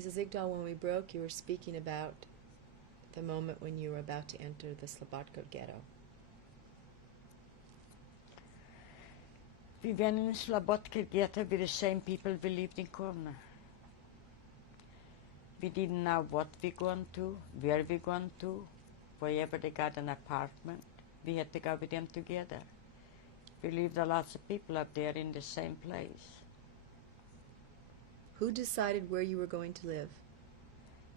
Mrs. Igdal, when we broke, you were speaking about the moment when you were about to enter the Slobodka ghetto. We went in Slobodka ghetto with the same people we lived in Kovna. We didn't know what we're going to, where we're going to, wherever they got an apartment. We had to go with them together. We lived a lots of people up there in the same place. Who decided where you were going to live?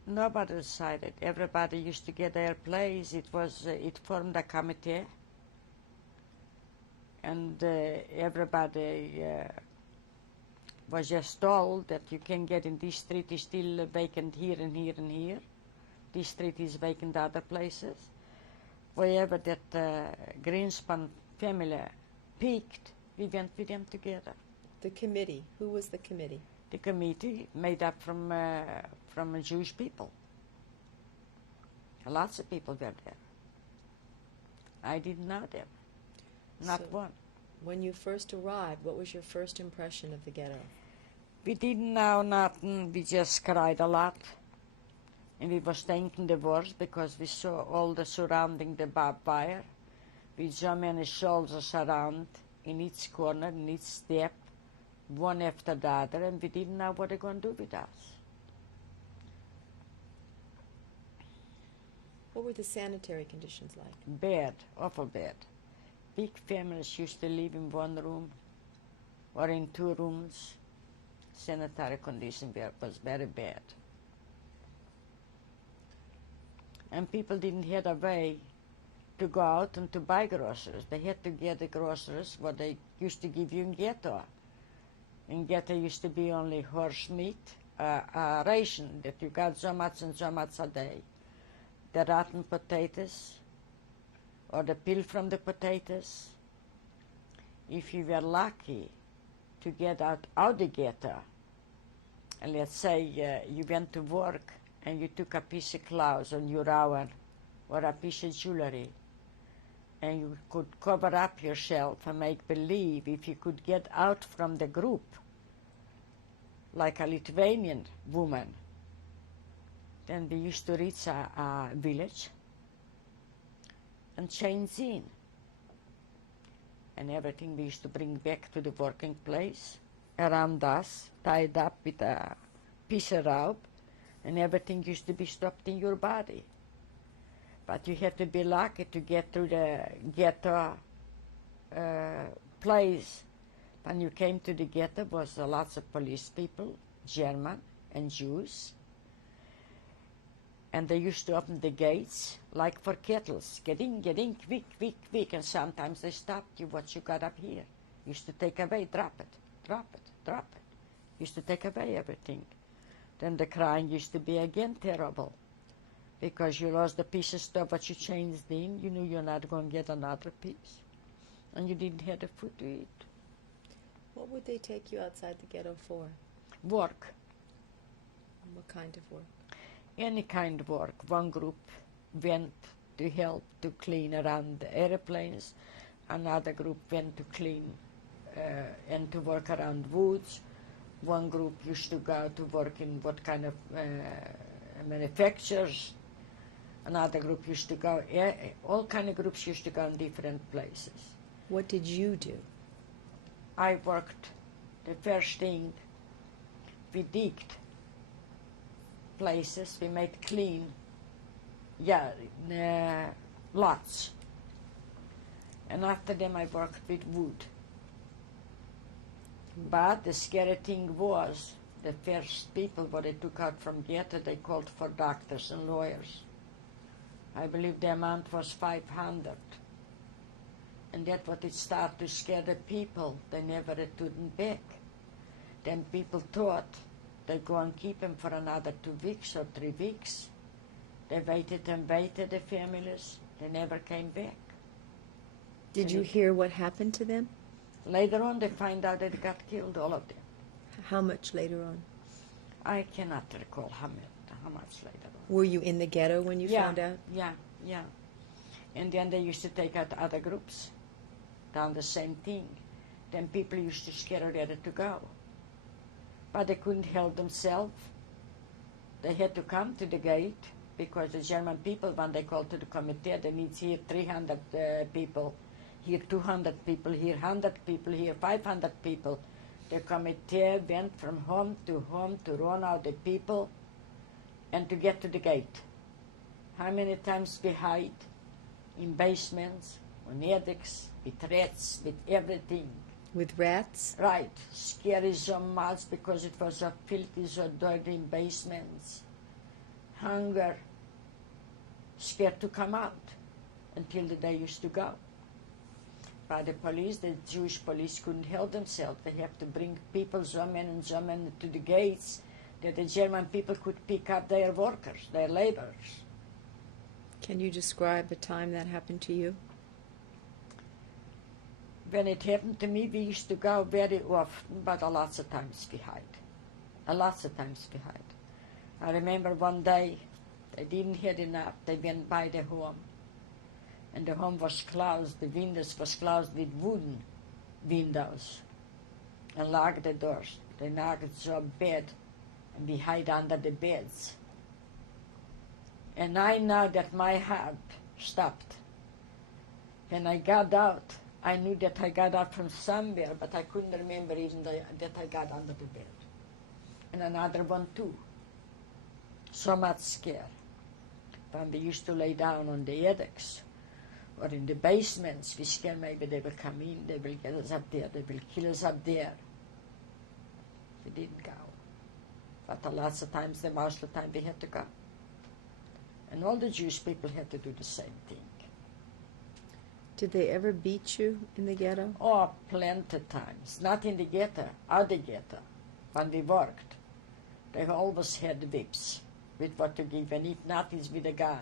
Nobody decided. Everybody used to get their place. It formed a committee, and everybody was just told that you can get in this street is still vacant here and here and here. This street is vacant other places. Wherever that Greenspan family peaked, we went with them together. The committee. Who was the committee? The committee made up from Jewish people. Lots of people were there. I didn't know them. Not So, one. When you first arrived, what was your first impression of the ghetto? We didn't know nothing. We just cried a lot. And we was thinking the worst because we saw all the surrounding the barbed wire with so many soldiers around in each corner, in each step, one after the other, and we didn't know what they're going to do with us. What were the sanitary conditions like? Bad, awful bad. Big families used to live in one room or in 2 rooms. Sanitary condition was very bad. And people didn't have a way to go out and to buy groceries. They had to get the groceries what they used to give you in ghetto. In ghetto used to be only horse meat, a ration that you got so much and so much a day. The rotten potatoes, or the peel from the potatoes. If you were lucky to get out the ghetto, and let's say you went to work and you took a piece of clothes on your hour or a piece of jewelry, and you could cover up yourself and make believe if you could get out from the group, like a Lithuanian woman, then we used to reach a village and change in. And everything we used to bring back to the working place around us, tied up with a piece of rope, and everything used to be stopped in your body. But you had to be lucky to get to the ghetto place. When you came to the ghetto, was lots of police people, German and Jews. And they used to open the gates like for kettles. Get in, quick, quick, quick. And sometimes they stopped you, what you got up here. Used to take away, drop it, drop it, drop it. Used to take away everything. Then the crying used to be again terrible. Because you lost the piece of stuff that you changed in, you knew you're not going to get another piece. And you didn't have the food to eat. What would they take you outside the ghetto for? Work. What kind of work? Any kind of work. One group went to help to clean around the airplanes. Another group went to clean and to work around woods. One group used to go to work in what kind of manufacturers. Another group used to go, all kind of groups used to go in different places. What did you do? I worked, the first thing, we digged places, we made clean, lots. And after them I worked with wood. But the scary thing was, the first people what they took out from ghetto, they called for doctors and lawyers. I believe the amount was 500. And that's what it started to scare the people. They never returned them back. Then people thought they'd go and keep them for another 2 weeks or 3 weeks. They waited and waited, the families. They never came back. Did you hear what happened to them? Later on, they find out that they got killed, all of them. How much later on? I cannot recall how much later on. Were you in the ghetto when you found out? Yeah. And then they used to take out other groups, done the same thing. Then people used to scare ready to go. But they couldn't help themselves. They had to come to the gate because the German people, when they called to the committee, they need here 300 people, here 200 people, here 100 people, here 500 people. The committee went from home to run out the people and to get to the gate. How many times we hide in basements, on attics, with rats, with everything. With rats? Right. Scary so much because it was so filthy, so dirty in basements. Hunger. Scared to come out until the day used to go. By the police, the Jewish police couldn't help themselves. They have to bring people, so many to the gates that the German people could pick up their workers, their laborers. Can you describe a time that happened to you? When it happened to me, we used to go very often, but a lots of times we hide. A lots of times we hide. I remember one day, they didn't have enough. They went by the home, and the home was closed. The windows was closed with wooden windows, and locked the doors. They knocked so bad, and we hide under the beds. And I know that my heart stopped. When I got out, I knew that I got out from somewhere, but I couldn't remember even that I got under the bed. And another one too. So much scare. When we used to lay down on the attics or in the basements, we scared maybe they will come in, they will get us up there, they will kill us up there. We didn't go. But lots of times, the most of the time, we had to go. And all the Jewish people had to do the same thing. Did they ever beat you in the ghetto? Oh, plenty times. Not in the ghetto, out the ghetto. When we worked, they always had whips with what to give, and if not, it's with a gun.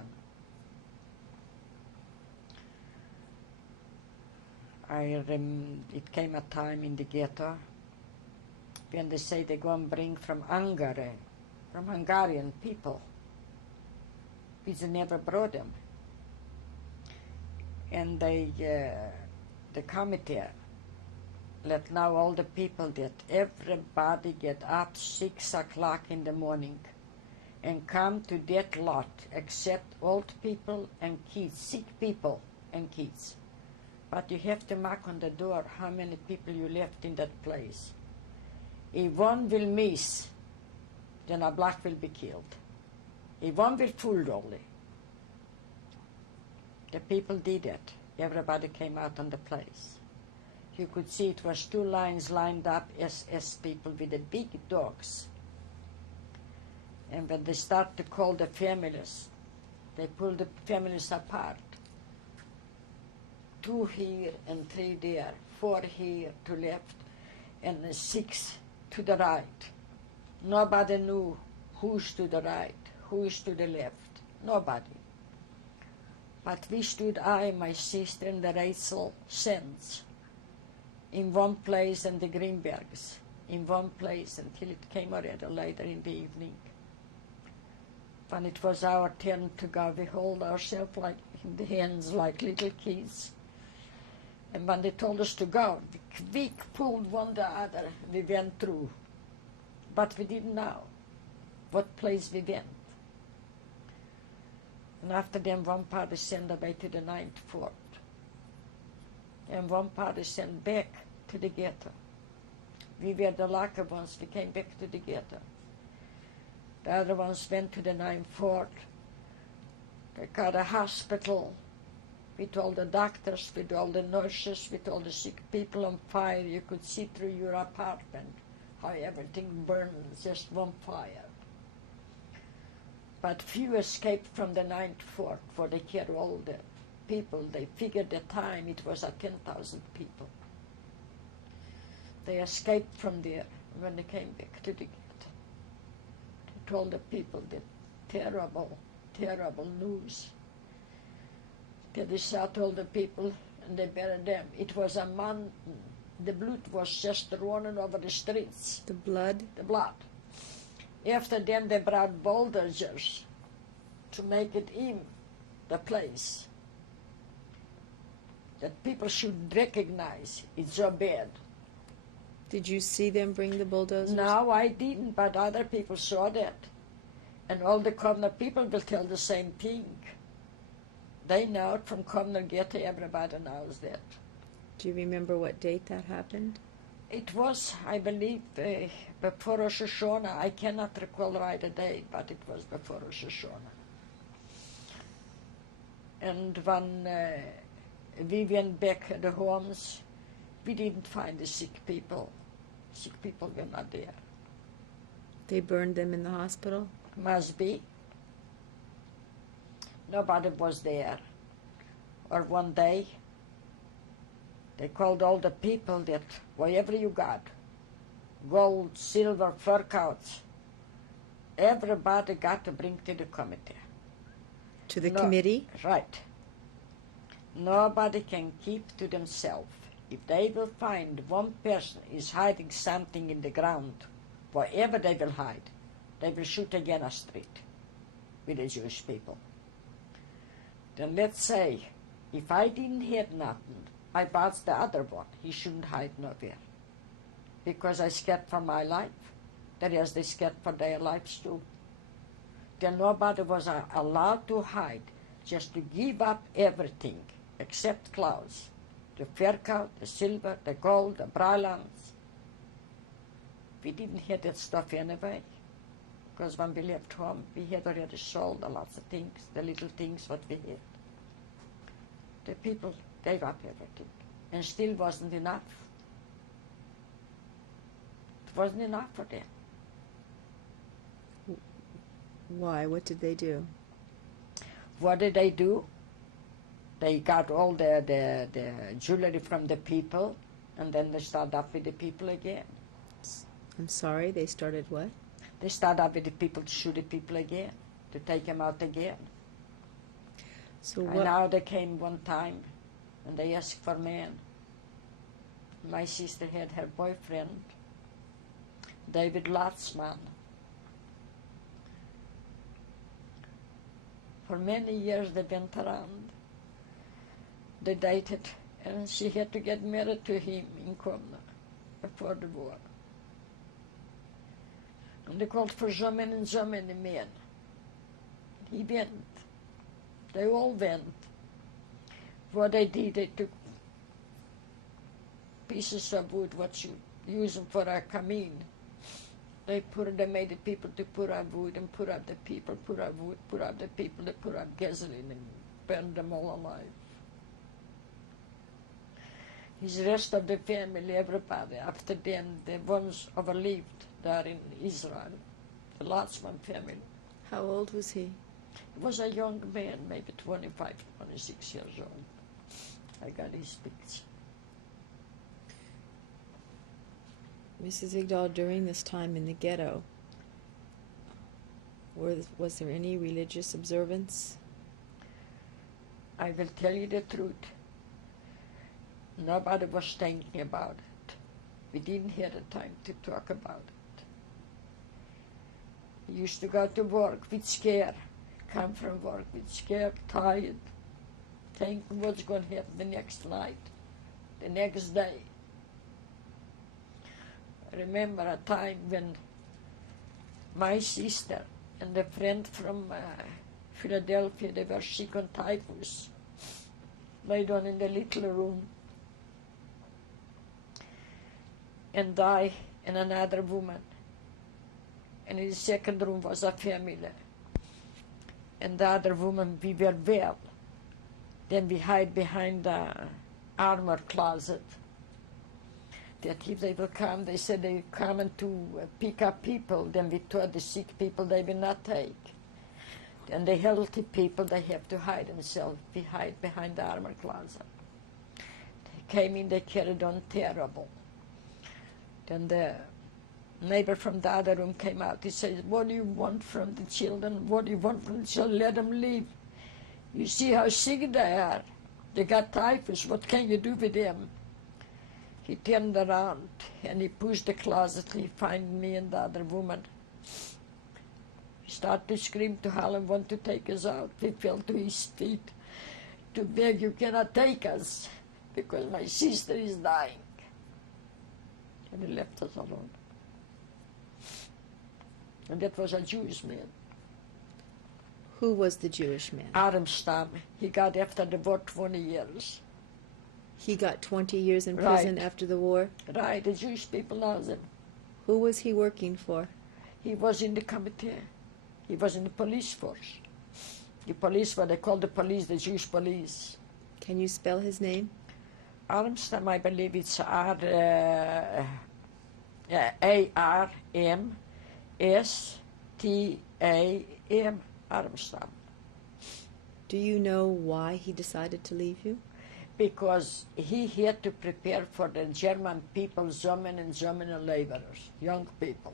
It came a time in the ghetto when they say they go and bring from Hungary, from Hungarian people. We never brought them. And they, the committee let know all the people that everybody get up 6 o'clock in the morning and come to that lot, except old people and kids, sick people and kids. But you have to mark on the door how many people you left in that place. If one will miss, then a black will be killed. If one will fool only. The people did it. Everybody came out on the place. You could see it was 2 lines lined up, SS people with the big dogs. And when they start to call the families, they pull the families apart. 2 here and 3 there, 4 here to left, and 6 to the right. Nobody knew who's to the right, who's to the left. Nobody. But we stood, I, my sister, and the Rachel Sens, in one place, and the Greenbergs, in one place, until it came already later in the evening. When it was our turn to go, we hold ourselves like in the hands like little kids. And when they told us to go, we quick pulled one the other. We went through. But we didn't know what place we went. And after them, one party sent away to the 9th Fort. And one party sent back to the ghetto. We were the lucky ones. We came back to the ghetto. The other ones went to the 9th Fort. They got a hospital with all the doctors, with all the nurses, with all the sick people on fire. You could see through your apartment how everything burned, just one fire. But few escaped from the 9th Fort, for they killed all the people. They figured the time it was 10,000 people. They escaped from there when they came back to the ghetto. They told the people the terrible, terrible news. They shot all the people and they buried them. It was a mountain. The blood was just running over the streets. The blood? The blood. After them, they brought bulldozers to make it in the place. That people should recognize it's so bad. Did you see them bring the bulldozers? No, I didn't, but other people saw that. And all the Kovner people will tell the same thing. They know it from Kovner Ghetto, everybody knows that. Do you remember what date that happened? It was, I believe, before Rosh Hashanah. I cannot recall right a date, but it was before Rosh Hashanah. And when we went back to the homes, we didn't find the sick people. Sick people were not there. They burned them in the hospital? Must be. Nobody was there. Or one day, they called all the people that whatever you got, gold, silver, fur coats, everybody got to bring to the committee. To the committee? Right. Nobody can keep to themselves. If they will find one person is hiding something in the ground, whatever they will hide, they will shoot again a street with the Jewish people. Then let's say, if I didn't have nothing, I bought the other one. He shouldn't hide nowhere. Because I scared for my life. That is, they scared for their lives too. Then nobody was allowed to hide, just to give up everything except clothes. The fur coat, the silver, the gold, the brilliants. We didn't have that stuff anyway. Because when we left home, we had already sold a lot of things, the little things what we had. The people gave up everything, and still wasn't enough. It wasn't enough for them. Why? What did they do? What did they do? They got all the jewelry from the people, and then they started up with the people again. I'm sorry, they started what? They started up with the people to shoot the people again, to take them out again. So And what? now they came one time, and they asked for men. My sister had her boyfriend, David Latzman. For many years they went around. They dated, and she had to get married to him in Kovna before the war. And they called for so many men. He went. They all went. What they did, they took pieces of wood, what you use them for a kamin. They made the people to put up wood and put up the people, put up wood, put up the people, they put up gasoline and burned them all alive. His rest of the family, everybody, after them, the ones overlived there in Israel, the Latzman family. How old was he? He was a young man, maybe 25, 26 years old. I got his picture. Mrs. Igdal, during this time in the ghetto, was there any religious observance? I will tell you the truth. Nobody was thinking about it. We didn't have the time to talk about it. We used to go to work with scare, come from work with scare, tired, thinking what's going to happen the next night, the next day. I remember a time when my sister and a friend from Philadelphia, they were sick on typhus, laid on in the little room. And I and another woman. And in the second room was a family. And the other woman, we were well. Then we hide behind the armor closet. That if they will come, they said they will come and to pick up people. Then we told the sick people they will not take. And the healthy people, they have to hide themselves. We hide behind the armor closet. They came in, they carried on terrible. Then the neighbor from the other room came out. He says, "What do you want from the children? What do you want from the children? Let them leave. You see how sick they are. They got typhus. What can you do with them?" He turned around and he pushed the closet. He found me and the other woman. He started to scream to Helen, want to take us out. He fell to his feet to beg, "You cannot take us because my sister is dying." And he left us alone. And that was a Jewish man. Who was the Jewish man? Armstam. He got after the war 20 years. He got 20 years in prison Right. after the war. Right, the Jewish people know him. Who was he working for? He was in the committee. He was in the police force. The police, what they call the police, the Jewish police. Can you spell his name? Armstam, I believe it's A-R-M-S-T-A-M, Armstam. Do you know why he decided to leave you? Because he had to prepare for the German people, Zomen and Zomen laborers, young people.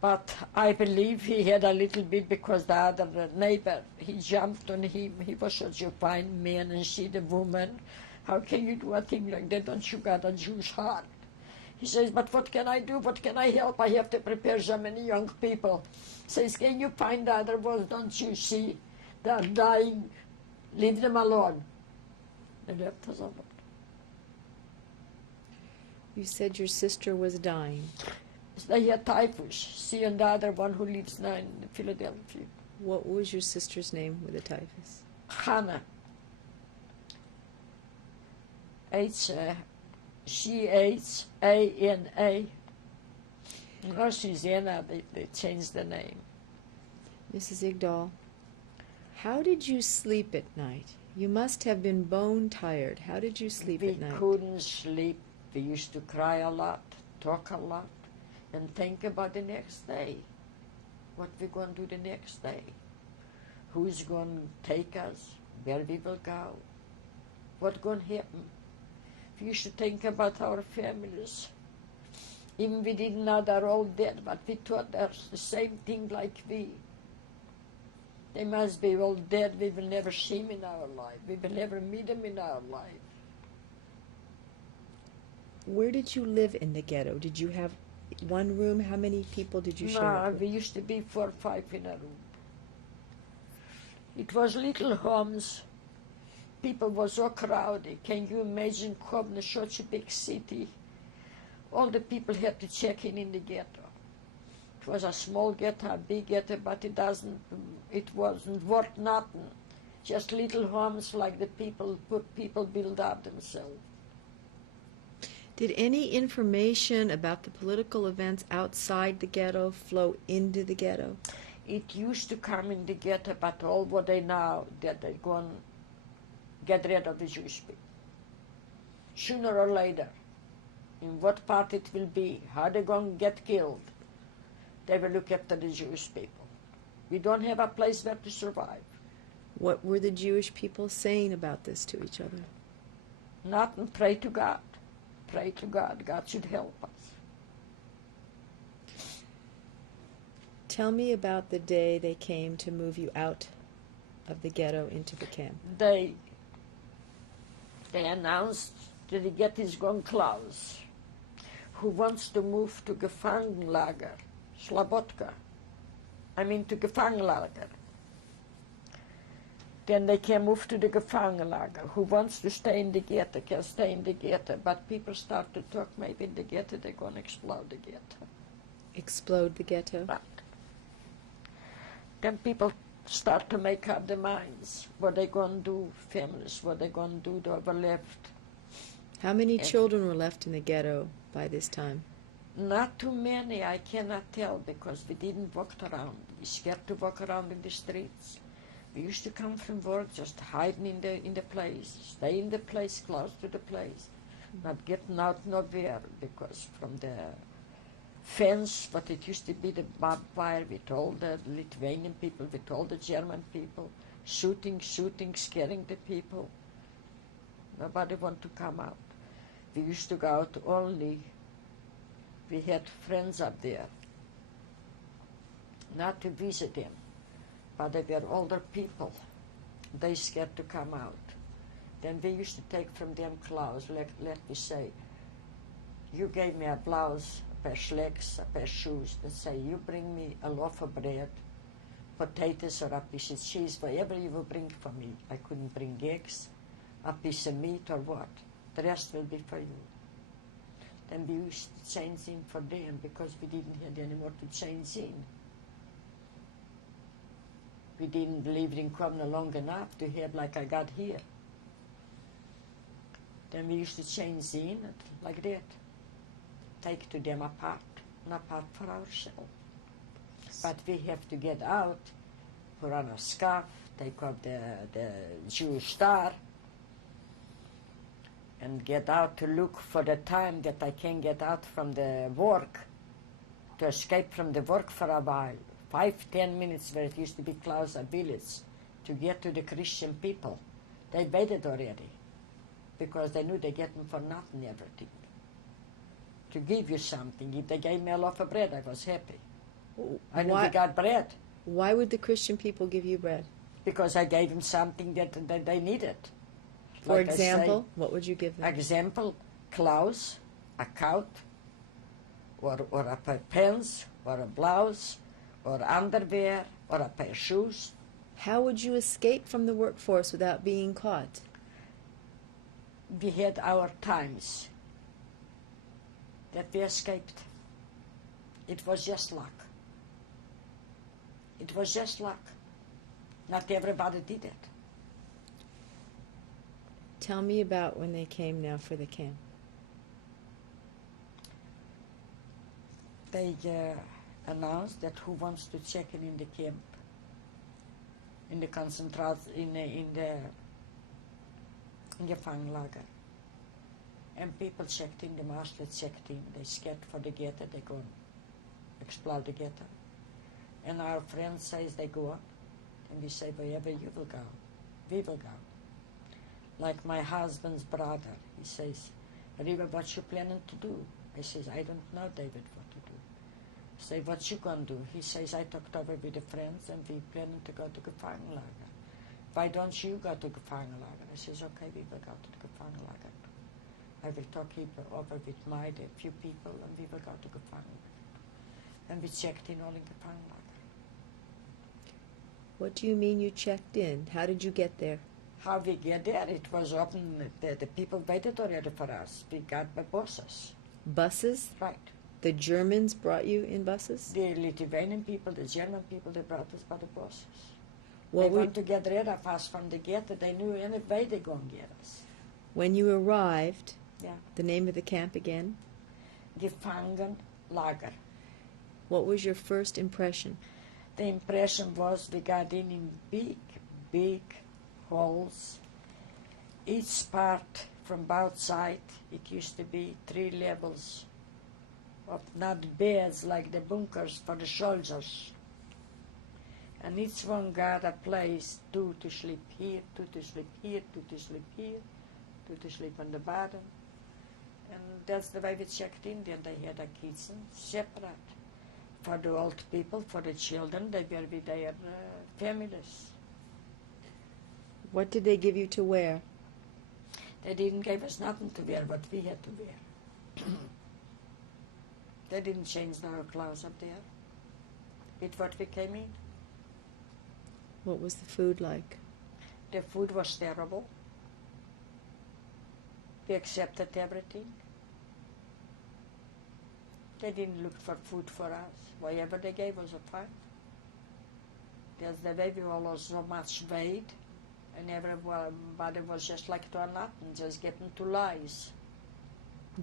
But I believe he had a little bit because the other neighbor, he jumped on him. He was such a fine man and see the woman. How can you do a thing like that? Don't you got a Jewish heart? He says, but what can I do? What can I help? I have to prepare so many young people. Says, can you find the other ones? Don't you see? They're dying. Leave them alone. They left us alone. You said your sister was dying. They had typhus. She and the other one who lives now in Philadelphia. What was your sister's name with the typhus? Hannah. C-H-A-N-A. No, she's Anna. They changed the name. Mrs. Igdal, how did you sleep at night? You must have been bone tired. How did you sleep at night? We couldn't sleep. We used to cry a lot, talk a lot, and think about the next day. What we're going to do the next day. Who's going to take us? Where we will go? What's going to happen? We used to think about our families. Even we didn't know they're all dead, but we thought they're the same thing like we. They must be all dead. We will never see them in our life. We will never meet them in our life. Where did you live in the ghetto? Did you have one room? How many people did you share it No, with? we used to be 4 or 5 in a room. It was little homes. People were so crowded. Can you imagine coming to such a big city? All the people had to check in the ghetto. It was a small ghetto, a big ghetto, but it wasn't worth nothing. Just little homes like the people build up themselves. Did any information about the political events outside the ghetto flow into the ghetto? It used to come in the ghetto, but all what they know that they're going to get rid of the Jewish people. Sooner or later, in what part it will be, how they're going to get killed, they will look after the Jewish people. We don't have a place where to survive. What were the Jewish people saying about this to each other? Nothing. Pray to God. Pray to God. God should help us. Tell me about the day they came to move you out of the ghetto into the camp. They announced that the ghetto is going to close. Who wants to move to Gefangenlager, Slabotka? I mean to Gefangenlager. Then they can move to the Gefangenlager. Who wants to stay in the ghetto can stay in the ghetto. But people start to talk, maybe in the ghetto they're going to explode the ghetto. Explode the ghetto? Right. Then people start to make up their minds. What they're going to do, families, what they're going to do, they were left. How many children were left in the ghetto by this time? Not too many, I cannot tell, because we didn't walk around. We scared to walk around in the streets. We used to come from work just hiding in the place, stay in the place, close to the place, not getting out nowhere, because from the fence, but it used to be the barbed wire with all the Lithuanian people, with all the German people, shooting, scaring the people. Nobody wanted to come out. We used to go out only. We had friends up there, not to visit them, but they were older people. They scared to come out. Then we used to take from them clothes. Let me say, you gave me a blouse, a pair of slacks, a pair of shoes, and say, you bring me a loaf of bread, potatoes or a piece of cheese, whatever you will bring for me. I couldn't bring eggs, a piece of meat or what. The rest will be for you. Then we used to change in for them because we didn't have any more to change in. We didn't believe in Kromna long enough to have like I got here. Then we used to change the inner like that. Take to them apart, not apart for ourselves. But we have to get out, put on a scarf, take off the Jewish star, and get out to look for the time that I can get out from the work, to escape from the work for a while. 5-10 minutes where it used to be close a village, to get to the Christian people. They waited already, because they knew they get them for nothing, everything. To give you something. If they gave me a loaf of bread, I was happy. I knew they got bread. Why would the Christian people give you bread? Because I gave them something that they needed. For example, what would you give them? Example, clothes, a coat, or a pair of pants, or a blouse, or underwear, or a pair of shoes. How would you escape from the workforce without being caught? We had our times that we escaped. It was just luck. It was just luck. Not everybody did it. Tell me about when they came now for the camp. They announced that who wants to check in the camp, in the concentration, in the Gefangenlager. And people checked in, the master checked in. They scared for the ghetto, they go explore the ghetto. And our friend says they go up, and we say, wherever you will go, we will go. Like my husband's brother, he says, Riva, what you planning to do? I says, I don't know, David, what to do. I say, what you gonna do? He says, I talked over with the friends, and we planning to go to Gefangenlager. Why don't you go to Gefangenlager? I says, okay, we will go to the Gefangenlager. I will talk over with a few people, and we will go to Gefangenlager. And we checked in all in Gefangenlager. What do you mean you checked in? How did you get there? How we get there? It was open. The people waited already for us. We got by buses. Buses? Right. The Germans brought you in buses? The Lithuanian people, the German people, they brought us by the buses. Well, they want to get rid of us from the ghetto. They knew any way they're going to get us. When you arrived, yeah. The name of the camp again? Gefangenlager. What was your first impression? The impression was we got in big, big holes. Each part from both sides, it used to be 3 levels of not beds like the bunkers for the soldiers. And each one got a place, 2 to sleep here, 2 to sleep here, 2 to sleep here, 2 to sleep on the bottom. And that's the way we checked in. Then they had a kitchen separate. For the old people, for the children, they were with their families. What did they give you to wear? They didn't give us nothing to wear, but we had to wear. They didn't change our clothes up there. With what we came in. What was the food like? The food was terrible. We accepted everything. They didn't look for food for us. Whatever they gave us a fine. That's the way we all lost so much weight, and everybody was just like to a nothing, just getting to lice.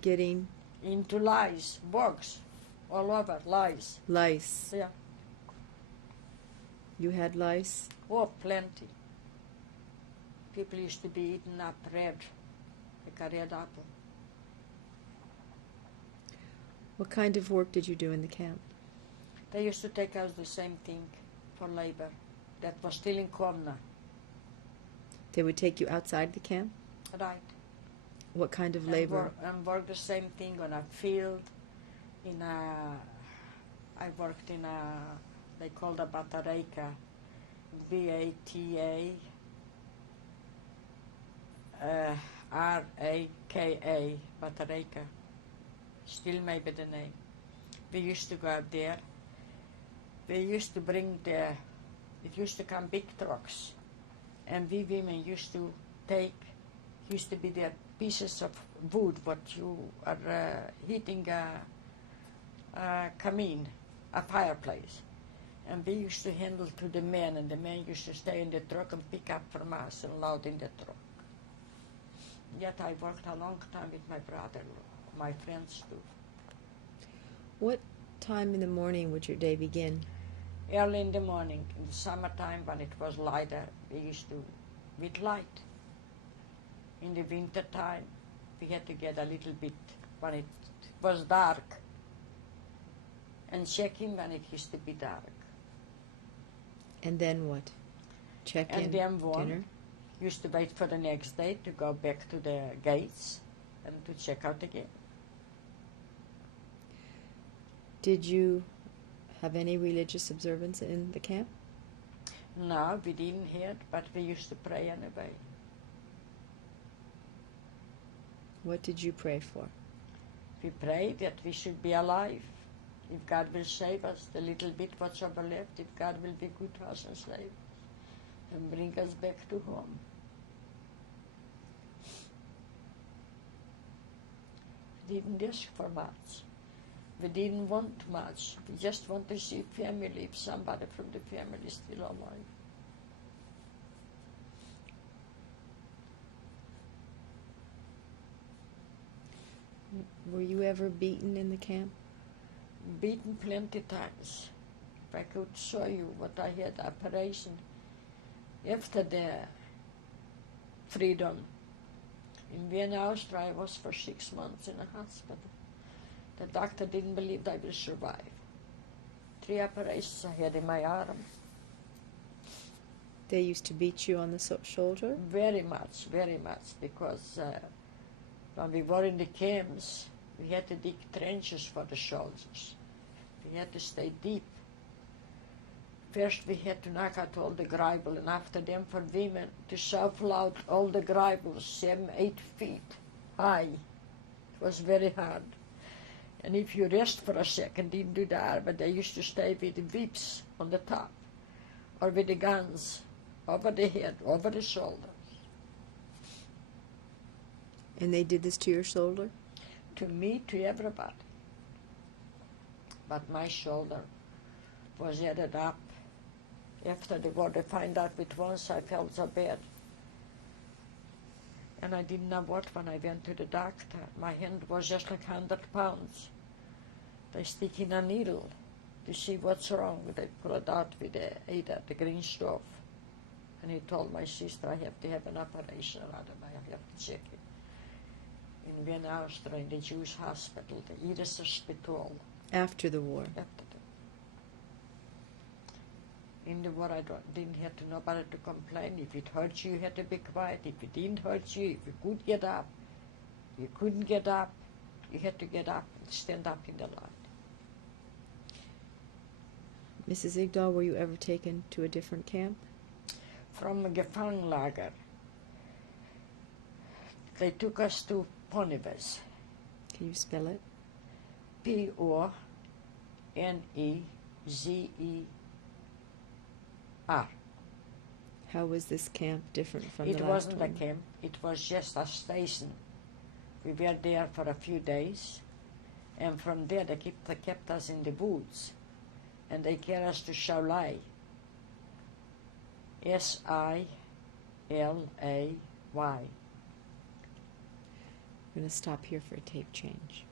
Getting? Into lice, bugs, all over, lice. Lice? Yeah. You had lice? Oh, plenty. People used to be eating up red, like a red apple. What kind of work did you do in the camp? They used to take us the same thing for labor. That was still in Komna. They would take you outside the camp? Right. What kind of labor? And work the same thing on a field. I worked in they called a batareka, B-A-T-A, R-A-K-A, batareka. Still maybe the name. We used to go out there. We used to bring it used to come big trucks. And we women used to used to be there pieces of wood what you are heating a camine, a fireplace. And we used to handle to the men, and the men used to stay in the truck and pick up from us and load in the truck. Yet I worked a long time with my brother-in-law, my friends too. What time in the morning would your day begin? Early in the morning, in the summertime when it was lighter, we used to, with light. In the winter time, we had to get a little bit when it was dark, and check in when it used to be dark. And then what? Check in, And then dinner? Used to wait for the next day to go back to the gates and to check out again. Did you have any religious observance in the camp? No, we didn't have, but we used to pray anyway. What did you pray for? We prayed that we should be alive. If God will save us, the little bit what's over left, if God will be good to us and save us and bring us back to home. We didn't ask for much. We didn't want much. We just want to see family, if somebody from the family is still alive. Were you ever beaten in the camp? Beaten plenty times. If I could show you what I had operation after the freedom. In Vienna, Austria, I was for 6 months in a hospital. The doctor didn't believe I will survive. 3 operations I had in my arm. They used to beat you on the shoulder? Very much, because when we were in the camps, we had to dig trenches for the soldiers. We had to stay deep. First we had to knock out all the gravel, and after them for women to shovel out all the gravel 7-8 feet high. It was very hard. And if you rest for a second, didn't do that, but they used to stay with the whips on the top, or with the guns over the head, over the shoulders. And they did this to your shoulder? To me, to everybody. But my shoulder was added up. After the war, they find out which once I felt so bad. And I didn't know what when I went to the doctor. My hand was just like 100 pounds. They stick in a needle to see what's wrong. They pull it out with the green stuff. And he told my sister, I have to have an operation on it. I have to check it. In Vienna, Austria, in the Jewish hospital, the Iris Hospital. After the war? After in the war, didn't have to nobody to complain. If it hurt you, you had to be quiet. If it didn't hurt you, if you could get up, you couldn't get up, you had to get up and stand up in the line. Mrs. Igdal, were you ever taken to a different camp? From a Gefangenlager, they took us to Ponivez. Can you spell it? P-O-N-E-Z-E-R. How was this camp different from It the last wasn't one? a camp. It was just a station. We were there for a few days, and from there they kept us in the woods, and they carried us to Shaulai. S-I-L-A-Y. I'm going to stop here for a tape change.